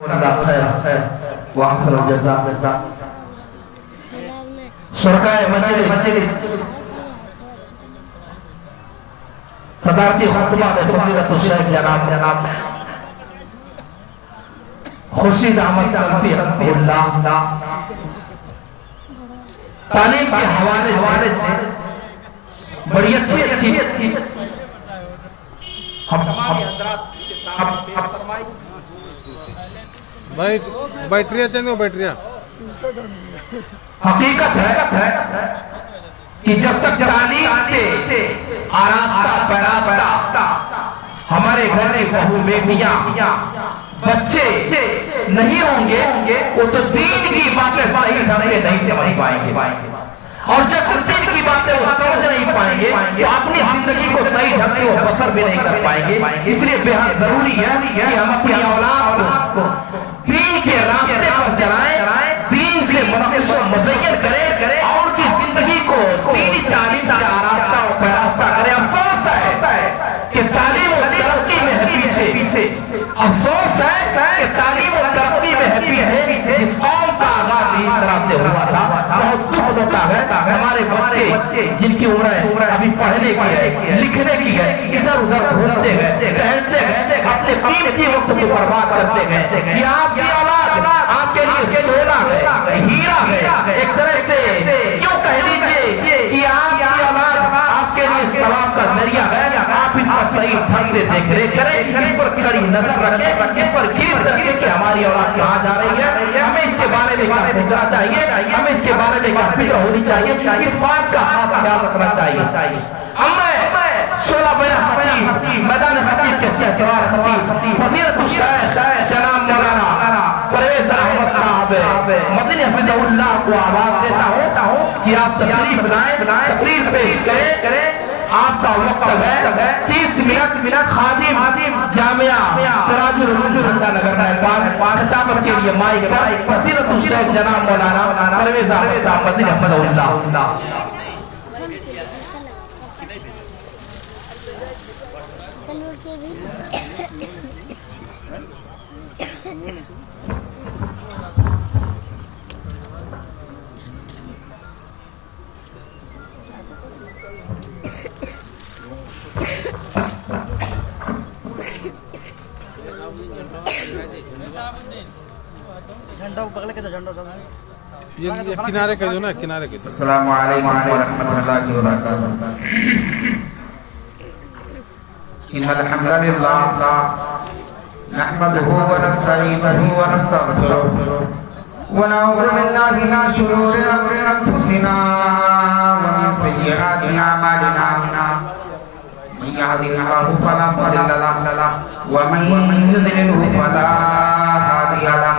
सदारती खुतबा में फजीलतुल शेख जनाब खुर्शीद अहमद सल्फी रहमतुल्लाह तालीम के हवाले से बड़ी अच्छी बैटरिया चलो बैटरिया हकीकत है कि जब तक तालीम से आरास्ता पैरास्ता हमारे घर में बहू बेटियां बच्चे नहीं होंगे वो तो दीन की बातें सही ढंग से नहीं समझ पाएंगे और जब तक दीन की बातें वो समझ नहीं पाएंगे तो अपनी जिंदगी को सही ढंग से वो बसर भी नहीं कर पाएंगे। इसलिए बेहद जरूरी है कि हम अपनी औलाद को दीन के रास्ते पर चलाएं, दीन से मुज़य्यन करें और उनकी जिंदगी को दीनी तालीम से आरास्ता और पैरास्ता करें। अफसोस है कि तालीम और तरक्की में है पीछे, अफसोस है कि तालीम और तरक्की में है पीछे। जिस कौम का आगाज इस तरह से हुआ था, बहुत दुख होता है हमारे बच्चे जिनकी उम्र अभी पढ़ने की है, लिखने की है, इधर उधर घूमते गए, टहलते गए, अपने कीमती वक्त को बर्बाद करते गए। कि आपकी औलाद आपके लिए सोना है, हीरा है, एक तरह से क्यों कह लीजिए कि आपकी औलाद आपके लिए सवाब का जरिया है। आप इसका सही ढंग से देख रेख करें, इस पर कड़ी नजर रखें, इस पर गिर रखें कि हमारी औलाद कहाँ जा रही है। हमें इसके बारे में क्या सोचना चाहिए, हमें इसके बारे में क्या फिक्र होनी चाहिए, इस बात का खास ख्याल रखना चाहिए। मैदान खतीब के शहसवार खतीब फजीलतुल शेख जनाब मौलाना परवेज अहमद साहब मदनी हफिज़हुल्लाह को आवाज देता हूँ कि आप तशरीफ लाएं, तकरीर पेश करें। आपका वक्त है 30 मिनट। खादिम जामिया सिराजुल उलूम झंडा नगर नेपाल खिताबत के लिए माइक पर फजीलतुल शेख जनाब मौलाना परवेज अहमद साहब मदनी हफिज़हुल्लाह। ये किनारे कर दो ना, किनारे कर दो। अस्सलामु अलैकुम व रहमतुल्लाहि व बरकातुहू। इन्नल हम्दलिल्लाह नहमदुहु व नस्तईनुहु व नस्तगफिरुह व नऊज़ु बिल्लाहि मिन शुरूरि अंफुसिना व मिन सय्यिआति अमालिना। मन यहदिहिल्लाहु फला मुदिल्ल लहु व मन युद्लिलहु फला हादिय लहु।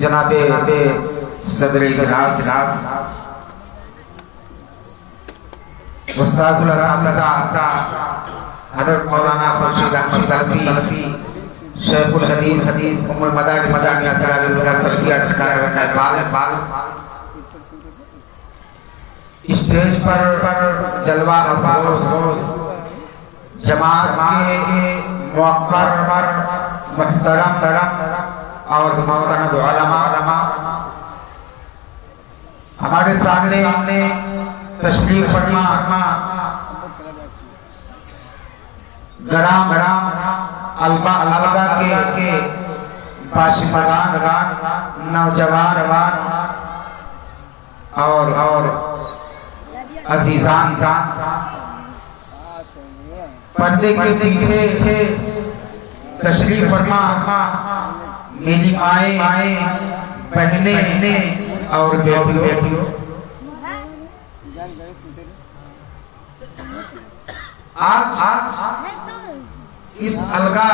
जनाबे सदर इजलास उस्तादुल आज़म हज़रत मौलाना खुर्शीद अहमद सल्फी शेखुल हदीस उम्मुल मदारिस जामिया सिराजुल सलफिया बाल स्टेज पर जलवा अफरोज जमात के मुअक्कर मुहतरम और मौलाना उलमा हमारे सामने तशरीफ फरमा गराम अलगा के बाशिमगान नौजवान और अजीजान का पर्दे के पीछे तशरीफ फरमा मेरी माए बहने और बेटियों आज इस अलगा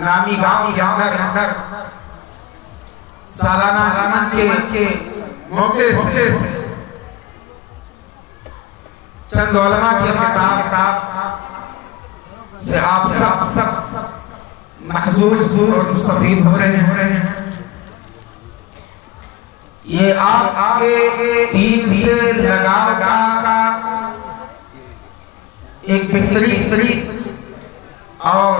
नामी गांव के अंदर सालाना रमन के मौके से चंद उलमा के खिताब से आप सब महजूज और मुस्तफीद हो रहे हैं। ये आपके दीन से लगाव का एक बेहतरीन और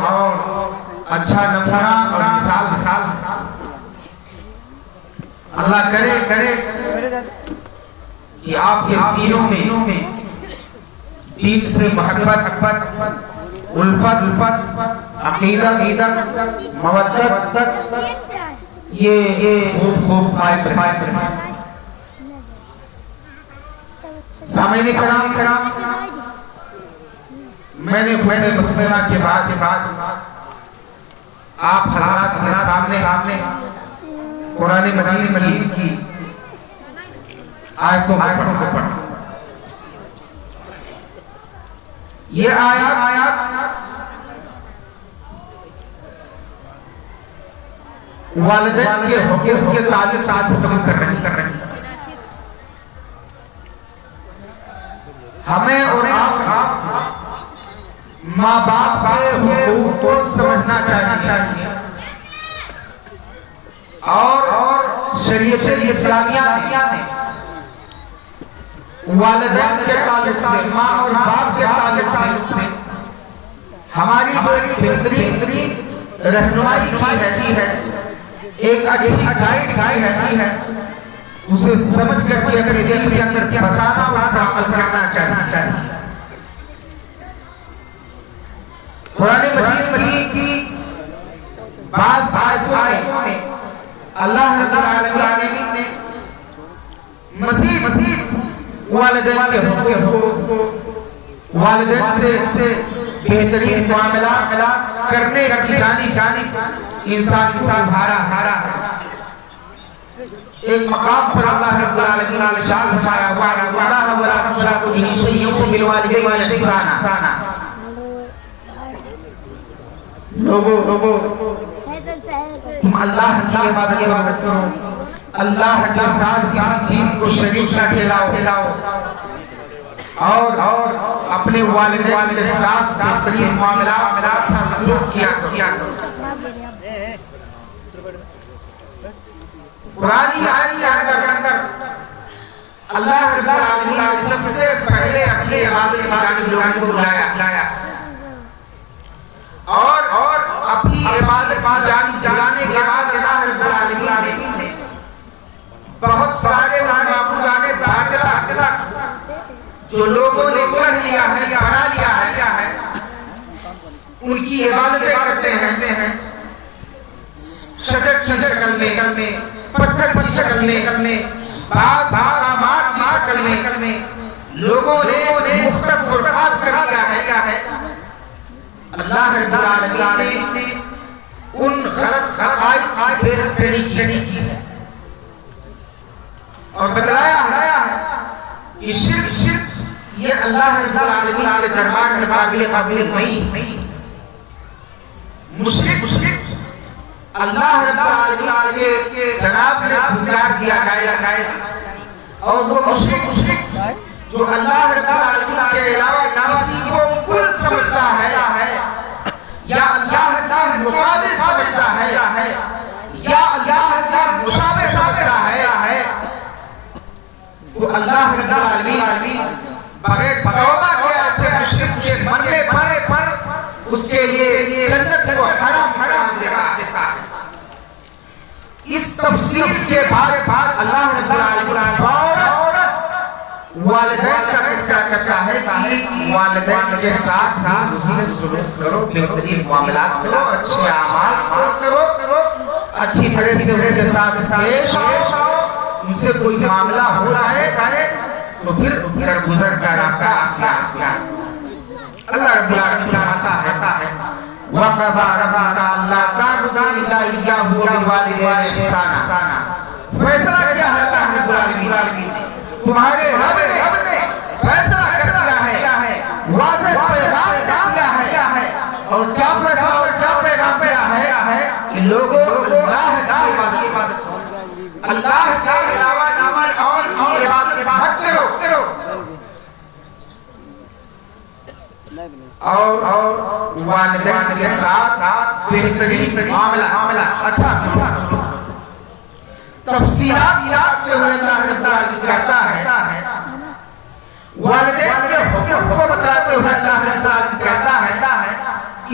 अच्छा नमूना और मिसाल अल्लाह करे कि आपके सीनों में दीन से मोहब्बत उल्फत अकीदत मवद्दत ये खूब सामने कराम मैंने मुस्लिमा के बाद आप हज़रात के सामने कुरान मजीद की आयतों को पढ़ा। ये आयत वालिदैन के हुकूक के ताल्लुक साथ हुक्म कर रही हमें और आप माँ बाप के हुकूक को समझना चाहिए और शरीयत इस्लामिया ने वालिदैन के ताल्लुक से माँ और बाप के ताल्लुक से हमारी जो एक बेहतरीन रहनुमाई की है एक अच्छी गाइड है उसे समझ करके अपने दिल के अंदर बसाना और अमल करना चाहिए। कुरान मजीद की बाज़ आयतों में अल्लाह रब्बुल आलमीन ने मज़ीद वालिदैन के हुकूक को वालिदैन से बेहतरीन मुआमला करने की जानिब इंसान को उभारा। एक मकाम पर अल्लाह रब्बुल आलमीन ने इरशाद फरमाया वअल्लाह वला तुशरिकू बिही शैअन बिल वालिदैनि इहसाना। लोगों तुम अल्लाह की इबादत करो, अल्लाह के साथ किसी चीज को शरीक न ठहराओ और अपने वालिदैन के साथ बेहतरीन मामला सलूक किया करो। पुरानी आयत के अंदर अल्लाह रब्बुल आलमीन ने सबसे पहले अपने इबादत की जानिब लोगों को बुलाया और अपनी इबादत की जानिब बुलाने के बाद अल्लाह रब्बुल आलमीन ने बहुत सारे माबूदाने बातिला जो लोगों ने पढ़ लिया है बना लिया है उनकी इबादतें करते हैं शजर की शक्ल में, पत्थर की शक्ल में, बाज़ मकामात की शक्ल में लोगों ने मुख्तस और खास कर दिया है। अल्लाह रब्बुल आलमीन ने उन गलत अकाईद की बेइज्जती की है और बतलाया है कि शिर्क ये अल्लाह रब्बुल आलमीन के दरबार में काबिल नहीं। मुशरिक अल्लाह रब्बुल आलमीन के जनाब में गुजार किया जाएगा और वो मुशरिक जो अल्लाह रब्बुल आलमीन के अलावा किसी को कुल समझता है या अल्लाह मुकाबिल समझता है या अल्लाह के मुशाबे समझता है, तो अल्लाह रब्बुल आलमीन बगैर तौबा के ऐसे मुशरिक के मरने पर उसके लिए जन्नत को हराम देता है। इस तफसील के बाद अल्लाह रब्बुल आलमीन फौरन वालिदैन का तज़किरा करता है कि वालिदैन के साथ हुस्न सलूक करो, बेहतरीन मामलात करो, अच्छे अमाल करो, अच्छी तरह से उनके साथ पेश आओ। उनसे कोई मामला हो जाए तो फिर गुजर का रास्ता अख्तियार। अल्लाह रब्बुल आलमीन फरमाता है वक़ज़ा रब्बुका अल्ला ता'बुदू इल्ला इय्याहु व बिल वालिदैनि इहसाना। फैसला किया है अल्लाह रब्बुल आलमीन, तुम्हारे रब ने फैसला कर दिया है, वाज़ेह पैगाम दे दिया है। और क्या फैसला और क्या पैगाम दिया है कि लोगों अल्लाह की इबादत करो, अल्लाह के अलावा किसी और की इबादत मत करो। और वालिदैन के साथ बेहतरीन मामला अच्छा सुनो। तफसीलात बताते हुए अल्लाह रब्बुल आलमीन कहता है, वालिदैन के हुकूक को बताते हुए अल्लाह रब्बुल आलमीन कहता है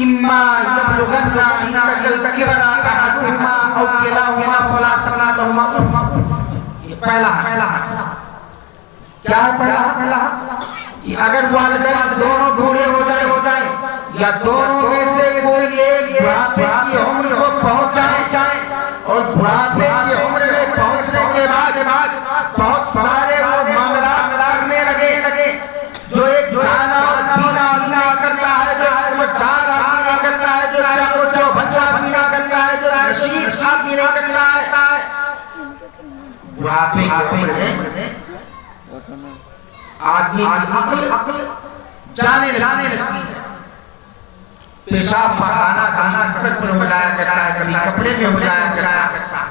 इम्मा यबलुगन्ना इंदकल किबरा अहदुहुमा औ किलाहुमा फला तक़ुल लहुमा उफ़। ये पहला क्या है? पहला कि अगर वालिदैन दोनों बूढ़े हो जाए या दोनों में से कोई एक बुढ़ापे की उम्र को पहुंच जाए और बुढ़ापे की उम्र में पहुंचने के बाद बहुत सारे वो मामला करने लगे जो एक खाना और पीना आदमी नहीं करता है, जो समझदार आदमी नहीं करता है, जो चाको चौबंद आदमी नहीं करता है, जो रशीद आदमी नहीं करता है। बुढ़ापे की उम्र में आदमी की अक्ल जाने लगती है। पेशाब पाखाना कभी बिस्तर पर हो जाया करता है, कभी कपड़े में हो जाया करता है,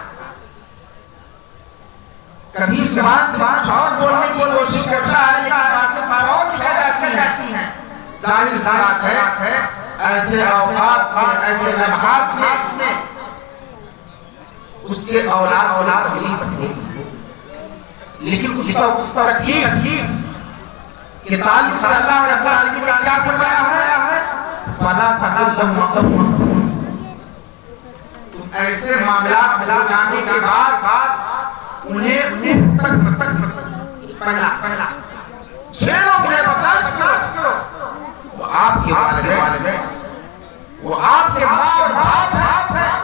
कभी जुबान से कुछ और बोलने की कोशिश करता है लेकिन बातें कुछ और निकल जाती हैं। जाहिर सी बात है ऐसे औकात में, ऐसे लम्हात में उसके औलाद मिली थी, लेकिन उसकी तकलीफ के ताल्लुक से अल्लाह रब्बुल आलमीन ने क्या फरमाया है? फला तक़ुल लहुमा उफ़। तुम ऐसे मामला हो जाने के बाद उन्हें पहला झेलो, उन्हें बर्दाश्त करो। वो आपके वालिदैन, वो आपके माँ और बाप हैं,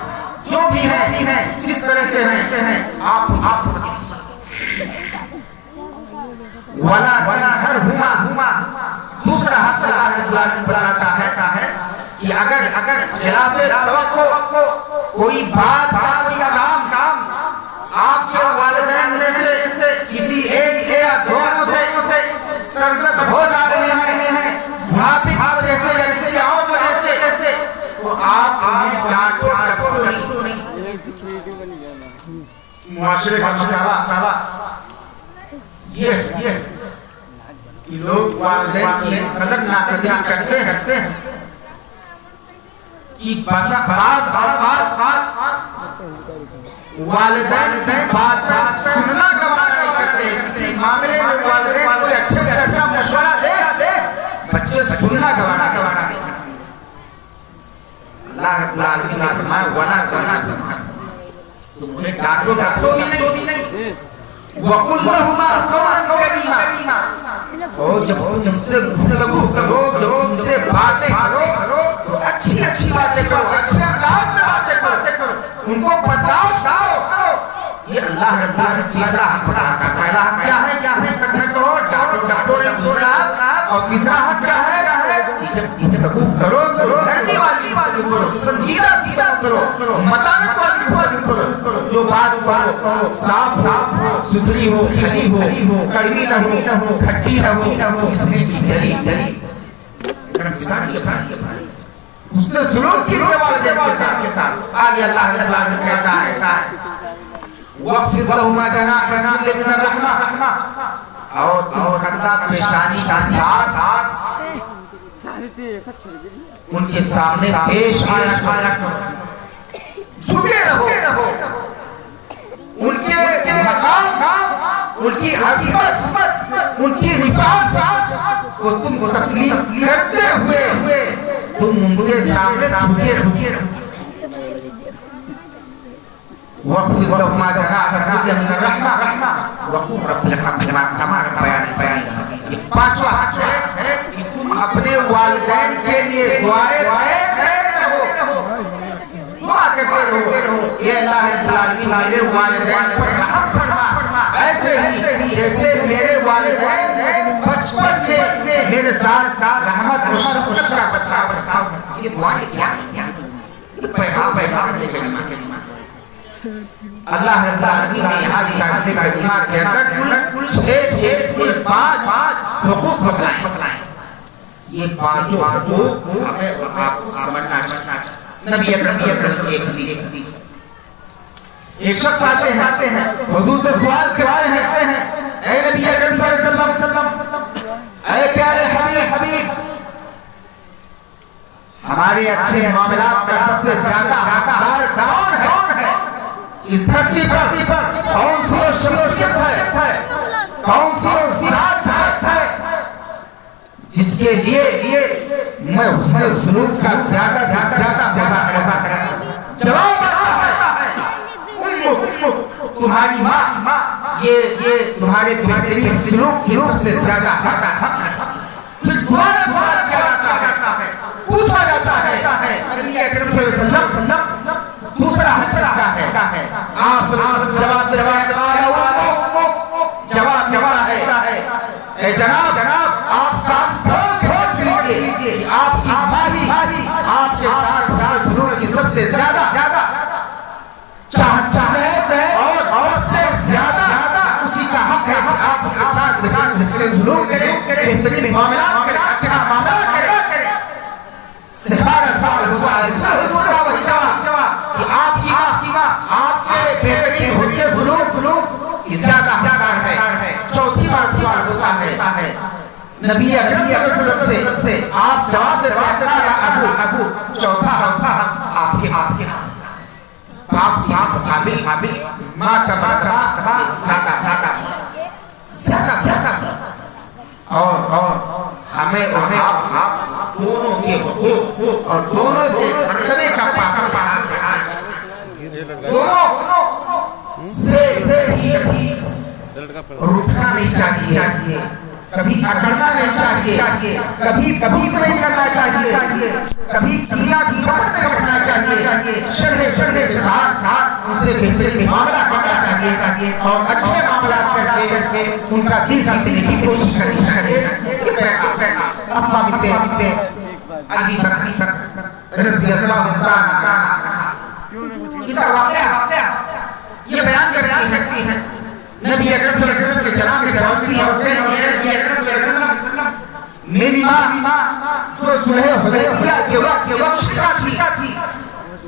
जो भी हैं, जिस तरह से हैं, आप वला तनहरहुमा। दूसरा हक अल्लाह रब्बुल आलमीन बताता है कि अगर खिलाफे तवक्को कोई बात कोई काम आपके वालिदैन में से किसी एक से या दोनों से सरजद हो जा रहे हैं बुढ़ापे की वजह से या किसी और वजह से, तो आप उन्हें डांटो डपटो नहीं। मुआशरे का मसाला ये कि लोग वालिदैन की इस कदर नाकदरी करते हैं कि बाज़ औक़ात वालिदैन की बात सुनना गवारा नहीं करते। किसी मामले में वालिदैन कोई अच्छे से अच्छा मशवरा दे, बच्चे सुनना गवारा नहीं करते। अल्लाह रब्बुल आलमीन ने फरमाया वला तनहरहुमा, तुम उन्हें डांटो डपटो ही नहीं। वक़ुल लहुमा क़ौलन करीमा, और जब उनसे गुफ्तगू करो, जब उनसे बातें करो तो अच्छी बातें करो, अच्छे अंदाज में बातें करो, उनको बर्दाश्त करो। ये अल्लाह रब्बुल आलमीन तीसरा हक बताता है। पहला हक क्या है? करो, डांटो डपटो नहीं। दूसरा और तीसरा हक क्या है? जब गुफ्तगू करो तो लड़ने वाली करो, संजीदा करो, मतानत वाली करो, जो बात करो साफ हो, सुथरी हो, खली हो, कड़वी न हो, खट्टी न हो, इसलिए की दलील उसने सुलूक कीजिए वालिदैन के साथ। आगे अल्लाह रब्बुल आलमीन कहता है वक़्फ़िज़ लहुमा जनाह ज़ुल्लि मिनर रहमा, और तुम खंदा पेशानी के साथ उनके सामने पेश आया करो, झुके रहो, उनके मकाम, उनकी अज़मत, उनकी रिफ़ात को तुम तस्लीम करते हुए तुम उनके सामने झुके रहो। वक़्फ़िज़ लहुमा जनाह ज़ुल्ल मिनर रहमा वक़ुल रब्बिल इरहम्हुमा कमा रब्बयानी सग़ीरा। ये पांचवा हक है कि तुम अपने वालिदैन के लिए दुआएं दुआ करते रहो, ये अल्लाह रब्बुल आलमीन मेरे वालिदैन पर रहम फरमा, ऐसे ही जैसे मेरे वालिदैन बचपन में मेरे साथ रहमत और शफ़क़त का बर्ताव। ये दुआएं क्या पैगाम लेकर अल्लाह रब्बुल आलमीन ने यहाँ इस कलिमा के अंदर कुल 5 हुकूक बतलाए। ये पांचों हुकूक हमें आपको समझना चाहिए। नबी अकरम सल्लल्लाहु अलैहि वसल्लम की एक शख्स आते हैं, हुजूर से सवाल करते हैं, ऐ नबी अकरम सल्लल्लाहु अलैहि वसल्लम, ऐ प्यारे हबीब, हमारे अच्छे मामलात में सबसे ज्यादा हकदार कौन है? इस धरती पर कौन सी शख्सियत है, कौन सी जात है जिसके लिए मैं उसके सुलूक का ज्यादा से ज्यादा मज़ा करता? जवाब आता है उम्मु, तुम्हारी माँ, ये तुम्हारे बेटे के सुलूक की सबसे ज्यादा हक है। फिर दोबारा सवाल किया जाता है, पूछा जाता है नबी अकरम सल्लल्लाहु अलैहि वसल्लम दूसरा हक किसका है? आप जवाब देता है, ए जनाब, आप कान खोल लीजिए कि आपकी माँ ही आपके साथ उसके सुलूक की सबसे ज्यादा चाहता है और सबसे ज्यादा उसी का हक है कि आप उसके साथ बेहतरीन सुलूक करें, बेहतरीन मामला करें, अच्छा मामला करें। सवाल होता है हुजूर का वही जवाब कि आपकी माँ आपके बेहतरीन हुस्न सुलूक की ज्यादा हकदार है। चौथी बार सवाल होता है नबी अकरम सल्लल्लाहु अलैहि वसल्लम से, आप जवाब देते हैं या अबू, चौथा आपके काबिल माँ का ज्यादा और हमें आप दोनों के हुकूक और दोनों के मर्तबे का पास दोनों से रुकना नहीं चाहिए, कभी अकड़ना नहीं चाहिए, कभी नहीं करना चाहिए, कभी दुनिया की कपट नहीं करना चाहिए। शर्हे के साथ उनसे बेहतरीन मामला करना चाहिए और अच्छे मामला करके उनका दिल जीतने की कोशिश करनी चाहिए। अस्मा बिनते अबी बकर रज़ी अल्लाह तआला इनका वाक़या ये बयान करती है नबी अकरम सल्लल्लाहु अलैहि वसल्लम के जनाब में पहुंचती है और कहती है नबी अकरम सल्लल्लाहु अलैहि वसल्लम, मेरी माँ जो सुलह हुदैबिया के वक्त मुश्किल थी,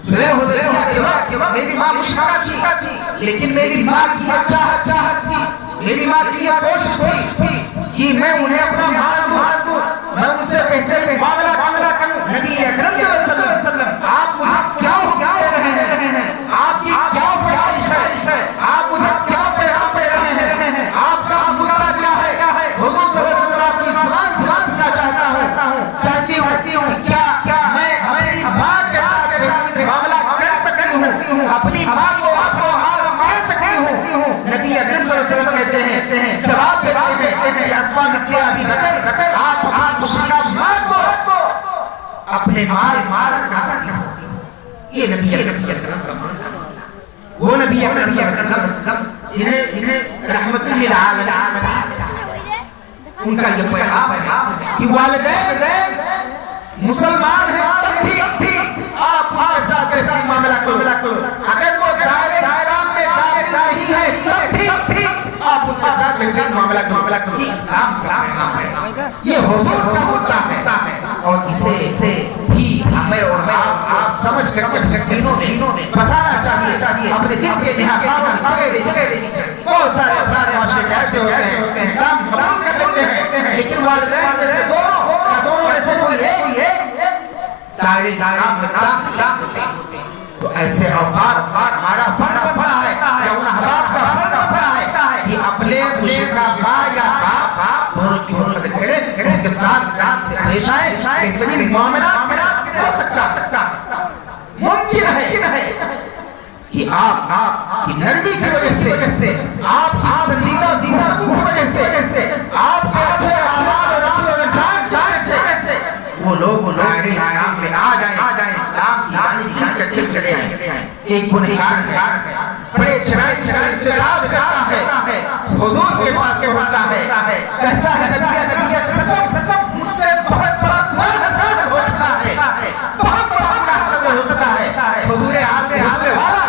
सुलह हुदैबिया के वक्त मेरी माँ मुश्किल थी, लेकिन मेरी माँ की चाहत थी, मेरी माँ की ये कोशिश थी कि मैं उन्हें अपना माल दूं, मैं उनसे बेहतरीन मामला करूं। नबी अकरम सल्लल्लाहु अलैहि वसल्लम, आप मुझे क्या दे रहे हैं? आपकी क्या फरमाइश है? आप मुझे क्या पैगाम दे रहे हैं? आपका मुद्दा क्या है? हुजूर सल्लल्लाहु अलैहि वसल्लम आपकी जुबान से सुनना चाहती हूँ कि क्या मैं अपनी माँ के साथ बेहतरीन मामला कर सकती हूँ, अपनी माँ को आपको हाल मान सकती हूँ? नबी अकरम सल्लल्लाहु अलैहि वसल्लम कहते हैं, जवाब देते हैं कि अस्मा बिनते अबी बकर, आप अपनी मुश्किल माँ को अपने माल का सकते हो। ये नबी अकरम सल्लल्लाहु अलैहि वसल्लम का मामला, वो नबी अकरम सल्लल्लाहु अलैहि वसल्लम जिन्हें रहमतुल लिल आलमीन उनका ये पैगाम है कि वालिदैन मुसलमान है तब भी आप उनके साथ बेहतरीन मामला करो, अगर वो दायरे इस्लाम में दाखिल नहीं है तब भी आप उनके साथ बेहतरीन मामला करो। ये इस्लाम का पैगाम है, ये हुजूर का मुद्दा है और इसे भी हमें और आप समझ करके सीनों में बसाना चाहिए। अपने दिल के यहाँ बहुत सारे अपराध माशरे ऐसे होते हैं इस्लाम कबूल कर लेते हैं, लेकिन वालिदैन में से दोनों में से कोई एक दायरे इस्लाम में दाखिल होते हैं। तो ऐसे औकात हमारा फर्ज बनता है या उन अहबाब का फर्ज बनता है कि अपने मुश्रिका माँ या बाप दोनों की मदद करें, उनके साथ जान से पेश आए, बेहतरीन मामला हो सकता मुमकिन है कि आप की नरमी की वजह से, आप संजीदा गुफ्तगू की वजह से, आपके अच्छे अमाल और अमल में जाने से वो लोग दायरे इस्लाम में आ जाएं, इस्लाम की जानिब खींच चले आए। एक गुनहगार बड़े चढ़ाई का इंतजार करता है, हुजूर के पास पहुंचता है, कहता है नबी सल्लल्लाहु मुझसे बहुत बड़ा गुनाह हो चुका है, बहुत बड़ा गुनाह हो चुका है। हुजूर आगे वाला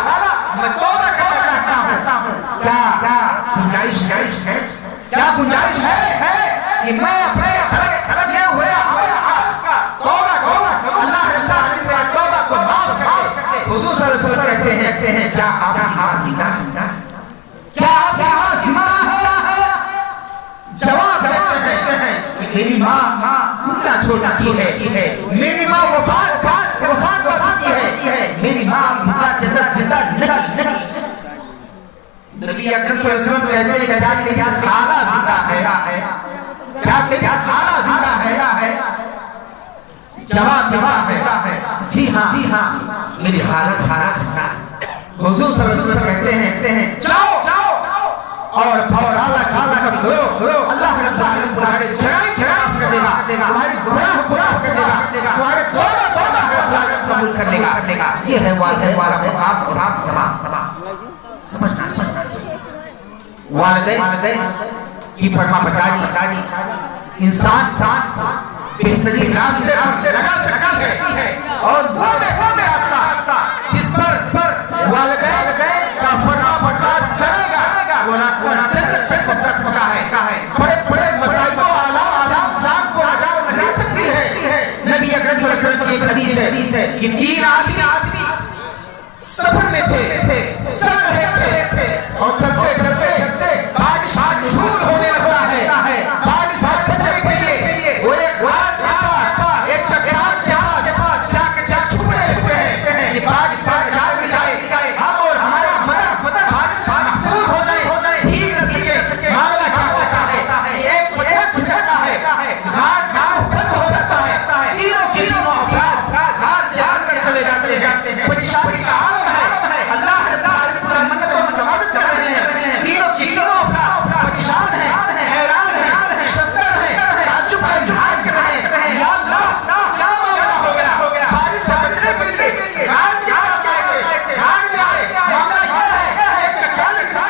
मैं तौबा करना चाहता हूं, क्या गुंजाइश है, क्या गुंजाइश है कि मैं अपने किए हुए अमल का तौबा करूं, अल्लाह रब्बुल आलमीन मेरा तौबा को माफ करे। हुजूर सल्लल्लाहु अलैहि वसल्लम कहते हैं क्या आपकी मां जिंदा है, क्या आपकी मां जिंदा है? जवाब देते हैं मेरी मां दुनिया छोड़ चुकी है, मेरी मां वफात पा चुकी है, मेरी मां दुनिया के अंदर जिंदा नहीं। नबी अकरम सल्लल्लाहु अलैहि वसल्लम कहते हैं क्या मेरी खाला जिंदा है, क्या मेरी खाला जिंदा है? जवाब है जी हाँ मेरी खाला है। हुजूर सल्लल्लाहु अलैहि वसल्लम कहते हैं जाओ और अल्लाह करो, अल्लाह रब्बुल आलमीन तुम्हारे जराइम माफ कर देगा, तुम्हारे गुनाह माफ कर देगा, तुम्हारे तौबा कबूल कर लेगा। ये है वालिदैन वाला मुकाम और आप तमाम समझना। वालिदैन की फरमा बताई इंसान बेहतरीन रास्ते पर लगा सकती है और वो रास्ता जिस पर वालिदैन का फरमा बरकरार चलेगा, वो रास्ता जन्नत पे पहुंचा सकता है। बड़े मसाइल को आलाम इंसान को नजात मिल सकती है। नबी अकरम सल्लल्लाहु अलैहि वसल्लम की एक हदीस है कि 3 आदमी सफर में थे, चल रहे थे और चलते बारिश शुरू होने लगता है। बारिश बचने के लिए वो एक घाट के पास, एक चट्टान के पास जाकर छुपने लगते हैं कि बारिश जाग जाए, हम और हमारा मदद बारिश महफूज हो जाए, भीग न सके। मामला क्या होता है, एक पत्थर फिसलता है, घाट बंद हो जाता है, तीनों अफराद घाट त्याग कर चले जाते हैं। परेशानी का आलम है, अल्लाह रब्बुल आलमीन से मन्नत और समादत कर रहे हैं, तीनों अफराद परेशान हैं, हैरान हैं, शक्कर हैं, ताज्जुब का इजहार कर रहे हैं, या अल्लाह क्या मामला हो गया? बारिश से बचने के लिए घाट के पास आए, घाट में आए, मामला यह है एक चट्टान का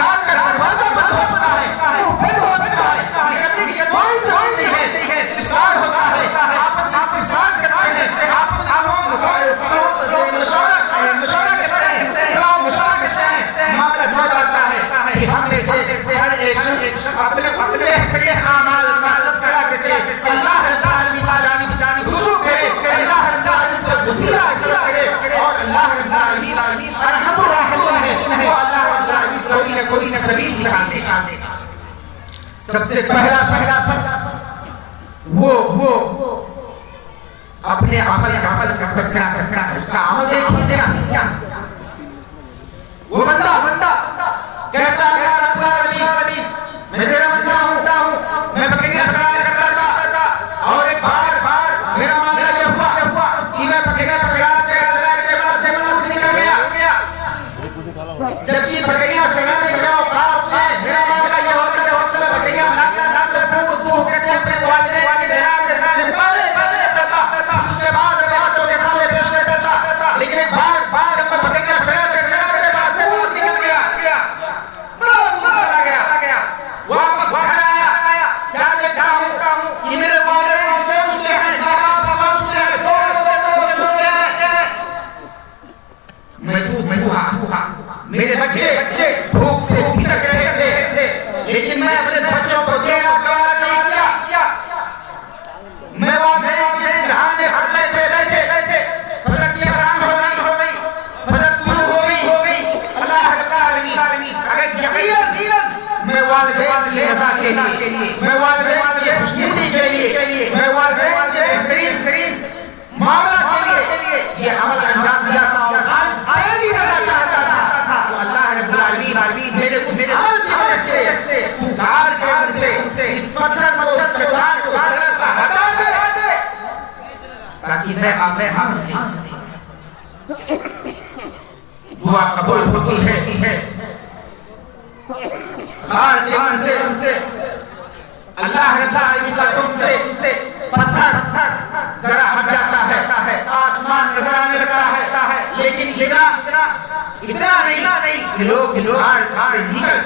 घाट का दरवाजा बंद हो चुका है, वो बंद हो चुका है, निकलने की कोई जरूरत नहीं है। इस्तिफसार होता है, आपस में इस्तिफसार करते हैं, आपस में मुशावरा करते हैं, मामला क्या करता है कि हम में से हर एक शख्स अपने बेहतरीन अमाल का तज़किरा करके अल्लाह रब्बुल आलमीन की जानिब रुजू करे, अल्लाह रब्बुल आलमीन से वसीला करे और अल्लाह रब्बुल आलमीन अरहमुर राहिमीन है, वो अल्लाह रब्बुल आलमीन कोई न सबील निकाल देगा। सबसे पहला वो अपने अमल का तज़किरा करना, उसका अमल देखिए। वो बंदा कहता है या रब्बुल आलमीन मैं तेरा बंदा हूं, मैं बकरियां चराया करता था और एक बार मेरा मामला ये हुआ कि मैं बकरियां चराते के बाद जरूर निकल गया। जबकि बकरियां चराने के औकात में मेरा मामला ये होता मैं बकरियां दूध करके अपने वालिदैन के जनाब के सामने पहले करता था, उसके बाद अपने बच्चों के सामने पेश करता था। लेकिन एक बार जब मैं बकरियां चराते के बाद दूध निकल गया, बड़ा दूध चला गया, वापस घर आया, क्या देखता हूं कि मेरे वालिदैन सोचते हैं, माँ बाप सोचते हैं, दोस्त सोचते हैं मैं भूखा, मेरे बच्चे भूख से भटक रहे थे, लेकिन मैं अपने बच्चों को देना गवारा नहीं किया। मैं वालिदैन के सिरहाने हटले पे बैठे, फजर की अज़ान हो गई, फजर शुरू हो गई, अल्लाह रब्बुल आलमीन अगर यकीनन मैं वालिदैन की रज़ा के लिए, मैं वालिदैन की खुशनुदी के लिए, मैं वालिदैन के बेहतरीन मामला मेरे उस अमल की वजह से पुकार के मुझसे इस पत्थर को चट्टान को जरा सा हटा दे ताकि मैं आसान नहीं सकूं। दुआ कबूल होती है खार के मुझसे अल्लाह रब्बुल आलमीन का तुमसे पत्थर जरा हट जाता है, आसमान नजर आने लगता है, लेकिन इतना नहीं कि लोग इस हार से निकल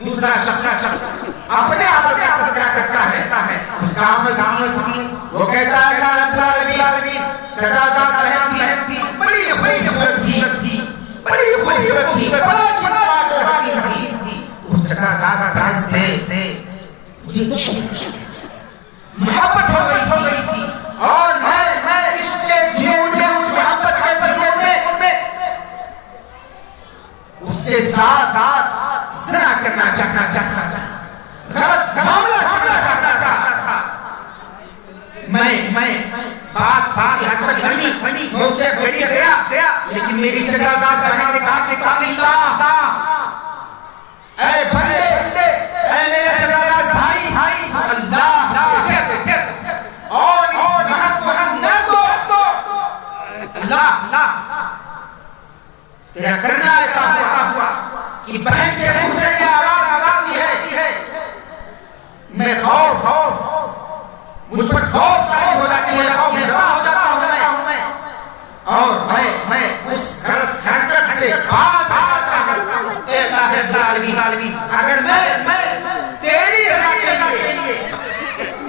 दूसरा शख्स अपने अमल का तज़किरा करता है, उसका अमल वो कहता है अल्लाह रब्बुल आलमीन चचा साहब बहन थी, बड़ी खूबसूरत थी, बड़ा जिस्मानी और हसीन थी। उस चचा साहब का से मोहब्बत हो गई थी और मैं इसके जुनून में उस मोहब्बत के जुनून में उसके साथ ज़िना करना चाहता था, गलत मामला करना चाहता था। मैं बात हद तक बनी, मैं उसे बड़ी गया, लेकिन मेरी चचा साहब बहन ने कहा कि काबिल्ला ऐ बंदे ऐ मेरे चचा साहब भाई अल्लाह से डर और इस महक को हम न दो। अल्लाह तेरा करना ऐसा हुआ कि बहन के मुंह से ये आवाज आती है, मैं मुझ पर खौफ तारी हो जाती है, खौफ ज़दा हो जाता हूं मैं और मैं उस गलत हरकत से बात अगर मैं तेरी रज़ा के लिए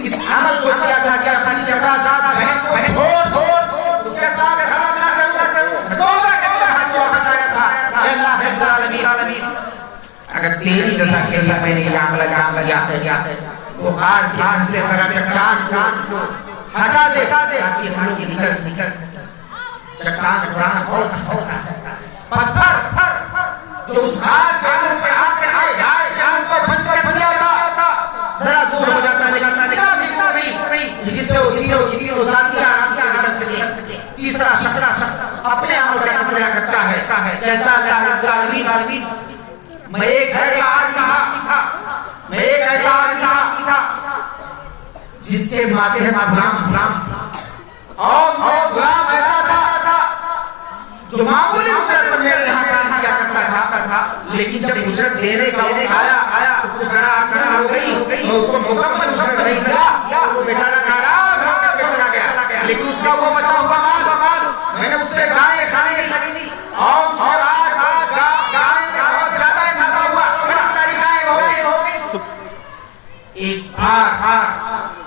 इस अमल को किया था कि अपनी चचा साहब बहन को छोड़ उसके साथ खराब ना करूं, तौबा करके हंसाया था। अल्लाह रब्बुल आलमीन अगर तेरी रज़ा के लिए मैंने ये अमल किया है तो हार से जरा चट्टान को हटा दे ताकि हम लोग निकल चट्टान उड़ाना बहुत सकता है। पत्थर जो उस हार के मुंह पे आके उनको बंद कर दिया था जरा दूर हो जाता नहीं, जिससे वो तीनों साथी आराम से निकल सके। तीसरा शख्स अपने अमल का तज़किरा करता है, कहता अल्लाह रब्बुल आलमीन मैं एक ऐसा आदमी था जिसके माथे में गुलाम और गुलाम ऐसा था जो मामूली उजरत पर मेरे यहाँ काम किया करता था, लेकिन जब उजरत देने का आया तो जरा खड़ा हो गई, मैं उसको मुकम्मल उजरत नहीं दिया, वो बेचारा नाराज होकर के चला गया। लेकिन उसका वो बचा हुआ माल मैंने उससे गाय खाई और उसके बाद गाय बहुत ज्यादा खाता हुआ, बड़ी सारी गाय हो गई। एक बार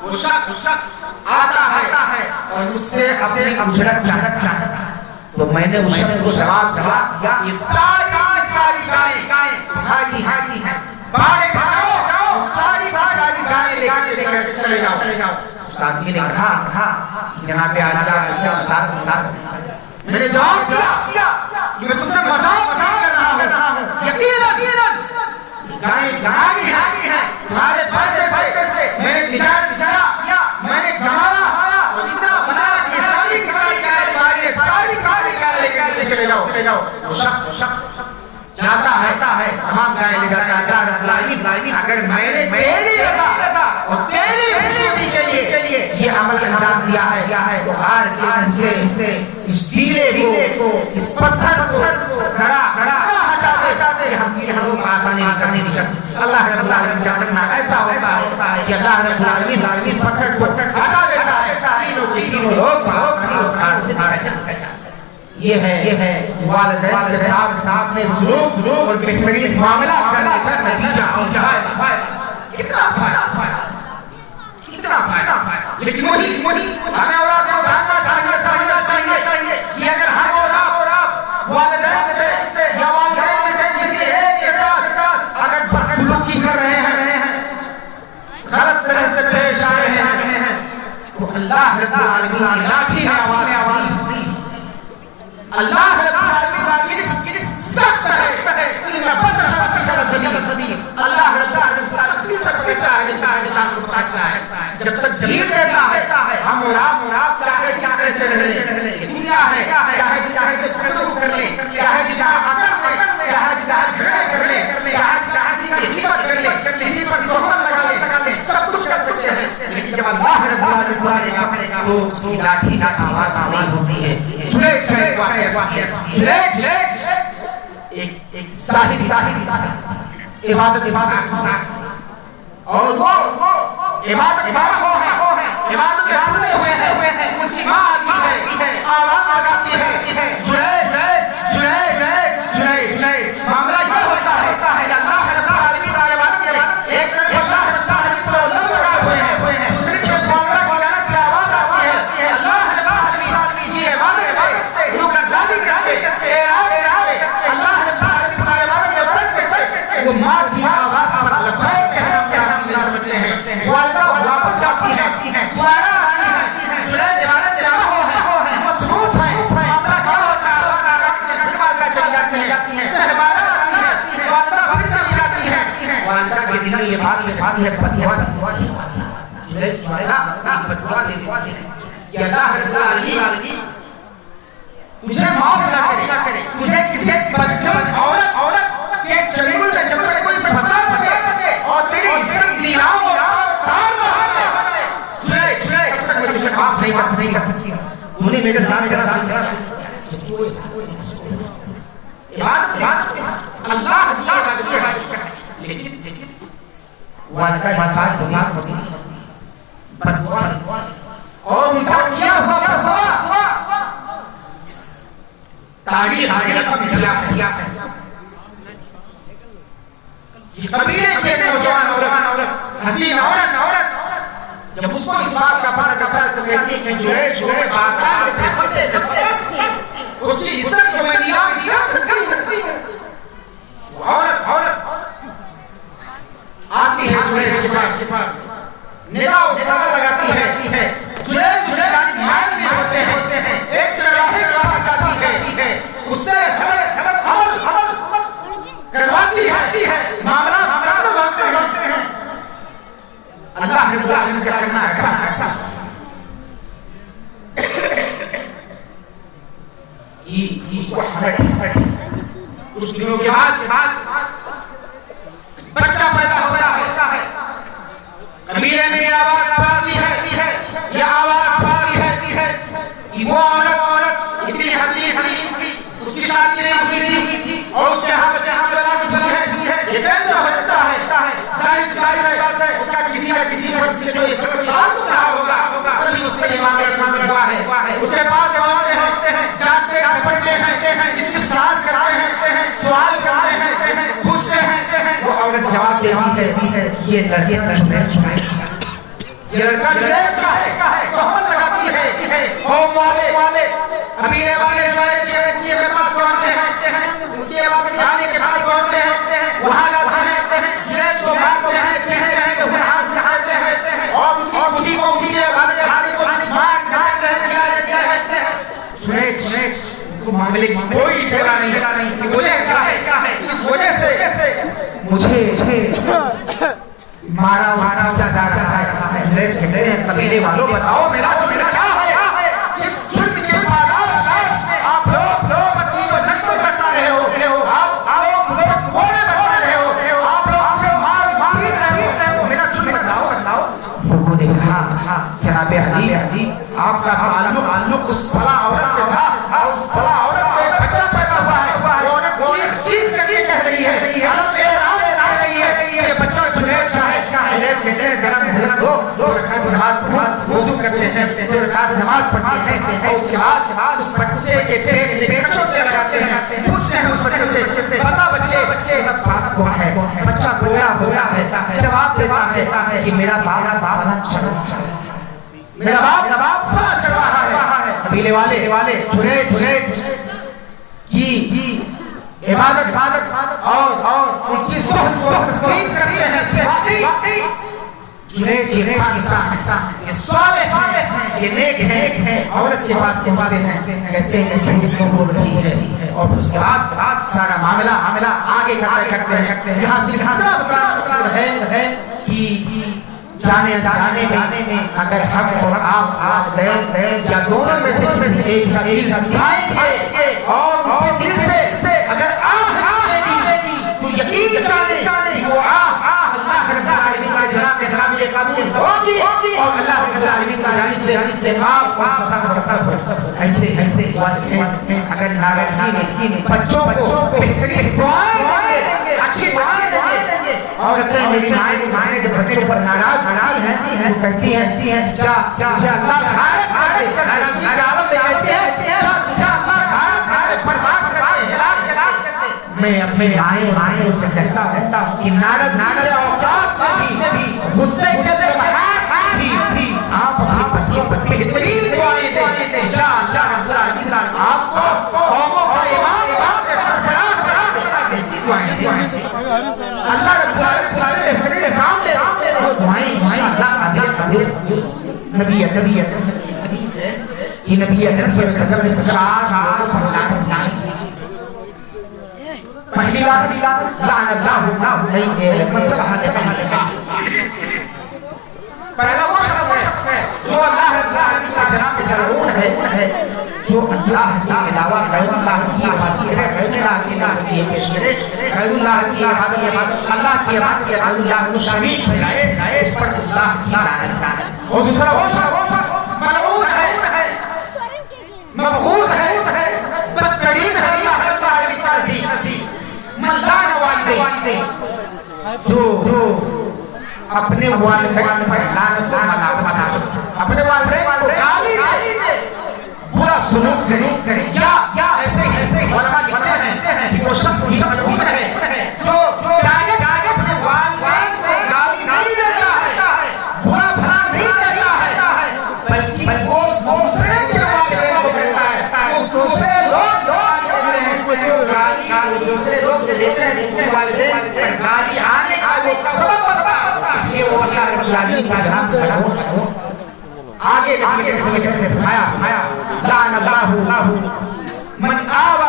वो शख्स आता है और मुझसे अपनी उजरत चाहता है, तो मैंने उस शख्स को जवाब दिया ये सारी गायें भागी हैं, बाड़े जाओ सारी गायें लेकर चले जाओ। साथी ने कहा जनाब आला मैंने जवाब दिया कि मैं तुमसे मजाक नहीं कर रहा हूं, यकीनन गायें हैं तुम्हारे पैसे से मैंने तिजारत किया, मैंने कमाया और इतना बनाया कि सारी गायें तुम्हारी सारी गायें लेकर चले जाओ। वो शख्स जाता है तमाम गायें लेकर आता है। अगर मैंने तेरी रज़ा और तेरी खुशी के लिए ये अमल अंजाम दिया है तो हार के मुझसे इस टीले को इस पत्थर को जरा हटा दे कि हम लोग आसानी कर सकें। अल्लाह रब्बुल आलमीन ऐसा होता है कि अल्लाह रब्बुल आलमीन इस पत्थर को हटा देता है, तीनों लोग ये है वालिदैन के साथ में सुलूक और बेहतरीन मामला करने का नतीजा कितना फायदा। लेकिन वही हमें औलाद को जानना चाहिए, समझना चाहिए कि अगर हम औलाद वालिदैन से या वालिदैन में से किसी एक के साथ अगर बदसलूकी कर रहे हैं, गलत तरह से पेश आ रहे हैं तो अल्लाह रब्बुल आलमीन की लाठी है आवाज अल्लाह रब्बुल आलमीन सख्त है, अल्लाह रब्बुल आलमीन सख्ती से पकड़ता है, इंसान को काटता है। जब तक ढील देता है हम और आप चाहे से रह लें, दुनिया है चाहे से गुफ्तगू कर लें, चाहे झगड़े कर लें, तो उसकी लाठी का आवाज नहीं होती है। जुनैद का एक वाक़या है। जुनैद एक साहिब इबादत और वो इबादत हुए हैं। उनकी माँ आती है, आवाज लगाती है, जुनैद मामला ये होता है कि अल्लाह रब्बुल आलमीन की इबादत में एक तरफ अल्लाह रब्बुल आलमीन से अल्लाह लगाए हुए हैं, दूसरी तरफ मामला की जानिब से आवाज आती है, अल्लाह रब्बुल आलमीन की इबादत से रुकनदारी करके एराज़ करके अल्लाह रब्बुल आलमीन की इबादत में बरकत वो माँ की आवाज पर लब्बैक कहना प्यारा समझते हैं। वो अल्लाह वापस जाती है, दोबारा आती है, जुनैद इबादत में रहा है, मसरूफ है, मामला क्या होता है, आवाज आती है, फिर मामला चल जाती है, सहबारा आती है, वो अल्लाह फिर चली जाती है। और अल्लाह के दिन में ये बात है बदुआ जुनैद तुम्हारा एक बदुआ दे देती है कि अल्लाह रब्बुल आलमीन तुझे माफ ना करे, तुझे किसी बच्चे औरत के चंगुल में जब तक कोई फंसा दे और तेरी इज्जत नीलाम और तार ना बने, जुनैद तब तक मैं तुझे माफ नहीं कर सकती। तूने मेरे साथ इबादत अल्लाह की इबादत कर, लेकिन वालिदा साथ दुनिया होती बदुआ और उनका क्या हुआ तारीख में किया है। ये कबीले के नौजवान औरत हसीन औरत जब उसको इस बात का पता कहती है कि जुनैद बादशाह के तरफ उसकी इज्जत को मैं नीलाम कर सकती हूँ, औरत आती है जुनैद के पास, निगाह उसका लगाती है, जुनैद माइल नहीं होते हैं, एक चौराहे के पास जाती है, उससे अमल करवाती है, मामला सख्त होते हैं। अल्लाह रब्बुल आलमीन का करना ऐसा है कि उसको कुछ दिनों के बाद बच्चा पैदा होता है, कबीले में आवाज आती है, यह आवाज आती है कि वो औरत इतनी हसीन उसकी शादी नहीं हुई थी और उसके यहाँ बच्चा है, ये कैसे हो सकता है? जाहिर है उसका किसी न किसी वक्त से कोई ताल्लुक रहा होगा, तभी उससे ये मामला सामने हुआ है। उसके पास जवाब हैं, डांटते डपटते हैं, इस्तिफसार करते हैं, सवाल करते हैं, पूछते हैं, वो औरत जवाब देती है ये लड़का जुनैद का है, तोहमत लगाती है, कौम वाले कबीले वाले जुनैद के पास पहुंचते हैं, उनकी आवाज़ खाने के पास पहुंचते हैं, वहां जाते हैं, जुनैद को मारते हैं, पीटते हैं, तो हाथ उठाते हैं और उनकी बुद्धि को उनकी आवाज़ खाने को आसमान काटते हैं, गिरा देते हैं। जुनैद को मामले की कोई इत्तला नहीं, मुझे क्या है इस वजह से मुझे मारा जा रहा है। जुनैद कहते हैं कबीले वालों बताओ मेरा क्या है, इस जुल्म के पादाश में आप लोग अपनी को नस्ल बरसा रहे हो, आप लोग घोड़े बरसा रहे हो, आप लोग मुझे मार पीट रहे हो, मेरा जुल्म बताओ। लोगों ने कहा जनाबे अली आपका ताल्लुक उस फला औरत से था और उस फला औरत को एक बच्चा पैदा हुआ है, वो औरत चीख करके कह रही है, हालत एरान आ रही है, ये बच्चा जुनैद का है। जुनैद कहते हैं जरा मेहनत दो रकात नमाज पढ़ो, वुज़ू करते हैं, फिर रकात नमाज पढ़ते हैं और उसके बाद उस बच्चे के पेट में कचौते लगाते हैं, पूछते हैं उस बच्चे से बता बच्चे बाप कौन है? बच्चा रोया है, जवाब देता है कि मेरा बाप फला चढ़ रहा है। कबीले वाले जुनैद की इबादत और उनकी सोहबत को तस्लीम करते हैं कि वाकई जुनैद ये सालेह है, ये नेक है। औरत के पास पहुंचते हैं, कहते हैं झूठ क्यों बोल रही है, और उसके बाद सारा मामला आगे करते हैं। यहाँ से इतना है कि जाने में अगर हम और आप या दोनों में से किसी एक का दिल दिखाएंगे और उनके दिल से अगर आह निकलेगी तो यकीन जाने वो आह अल्लाह रब्बुल आलमीन के जनाब काबिल होगी और अल्लाह रब्बुल आलमीन की जानिब से इंतकाम और सब्र ऐसे अगर नाराजगी में बच्चों को बेहतरीन दुआएं देंगे, अच्छी दुआएं देंगे। औरतें मेरी माएं जब बच्चों पर नाराज हैं वो कहती हैं जा अल्लाह नाराजगी के आलम में कहती है जा अल्लाह बर्बाद करते हैं। मैं अपने माएं से कहता हूं कि नाराजगी औकात में भी गुस्से के भी आप अपने बच्चों पर बेहतरीन दुआएं दें। जा अल्लाह आपको कौमों का इमाम आपके सरबराह बना दे। ऐसी दुआएं दें। अल्लाह रब्बुल आलमीन से बेहतरीन काम दे जो दुआएं इंशाअल्लाह कबूल नबी हदीस है कि नबी अकरम सल्लल्लाहु अलैहि वसल्लम ने 4 लोगों पर लानत की। पहली बात लानत पहला वो शख्स है जो अल्लाह का जनाब मलऊन है, जो अल्लाह के अलावा गैरुल्लाह की इबादत करे, गैरुल्लाह की नज़दीक पेश करे, गैरुल्लाह की इबादत अल्लाह की इबादत के गैरुल्लाह को शरीक ठहराए, इस पर अल्लाह की लानत है। और दूसरा वो शख्स मलऊन है, मबगूज है, बदतरीन है अल्लाह की नज़दीक मल्लान वालिदैन, जो अपने वालिदैन पर लानत और मलामत करे, अपने वालिदैन को गाली दे, बुरा सलूक करे, या ऐसे ही उलमा लिखते हैं कि वो शख्स भी मलऊन है जो डायरेक्ट अपने वालिदैन को गाली नहीं देता है, बुरा भला नहीं कहता है, बल्कि वो दूसरे के वालिदैन को कहता है। वो दूसरे लोग गाली दूसरे लोग देते हैं जिनके वालिदैन पर गाली आने का वो सबब बनता है, इसलिए वो अल्लाह रब्बुल आलमीन का जनाब आगे में फरमाया लानल्लाहु मन आवा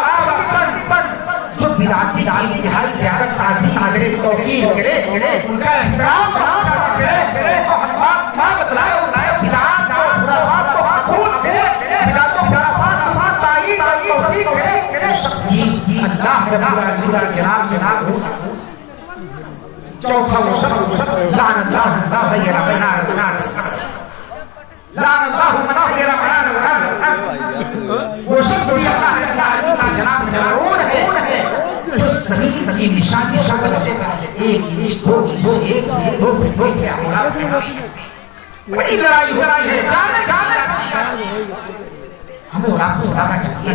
जो बिदाती इंतहाई ज़्यादा ताज़ीम करे, तौक़ीर करे, उनका एहतराम करे, मां बतलाए बिदात को खुराफात को माकूल करे, बिदात को खुराफात को तायीद और तौसीक करे, शख्स अल्लाह रब्बुल आलमीन का जनाब चौथा वो शख्स लानल्लाहु गैर बनार नास लानल्लाहु मन गैर बनार नास, वो शख्स भी अल्लाह का जनाब मलऊन है जो ज़मीन की निशानियों को बदलते हैं। एक इंच, 2 इंच, 1 फीट, 2 फीट क्या हो रहा है, बड़ी लड़ाई हो रही है, जाने हमें और आपको समझना चाहिए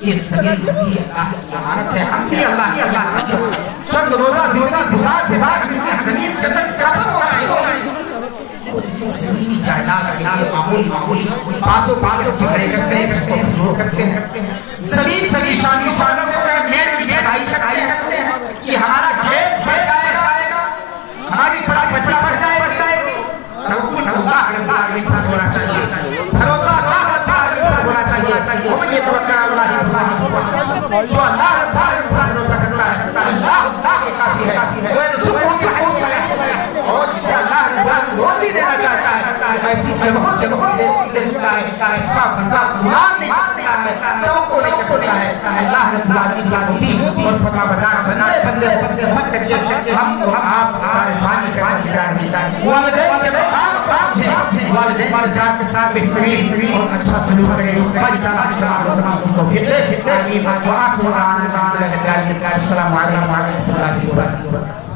कि ज़मीन भी अल्लाह की अमानत है, हम भी अल्लाह की अमानत है। चंद रोज़ा ज़िंदगी गुजार के बाद किसी ज़मीन के अंदर खत्म हो जाएगा, ज़मीनी जायदाद मामूली बातों झगड़े करते हैं, इसको करते हैं, ज़मीन पर निशानियों पाने को मेड़ की चढ़ाई करते हैं कि हमारा खेत बढ़ जाएगा, हमारी परापति बढ़ जाएगी। तवक्कुल अल्लाह पर होना चाहिए, भरोसा अल्लाह पर होना चाहिए। हम ये तवक्कुल अल्लाह पर जो अल्लाह पर भरोसा करता है, अल्लाह उसके काफी है, वो सुकून की खूब है और जिसे अल्लाह रोज़ी देना चाहता है ऐसी जगहों से दे सकता है, इसका बंदा गुमान नहीं करता है, तवक्कुल नहीं कर सकता है। अल्लाह रब्बुल आलमीन की तौफीक और फतवा बंदे मत करिए, हम आप सारे मानी करने जा रहे हैं। वालिदैन के आप हैं, वालिदैन के साथ बेहतरीन और अच्छा सलूक करें, अल्लाह ताला को तौफीक दे। आमीन। अस्सलामु अलैकुम व रहमतुल्लाहि व बरकातहू।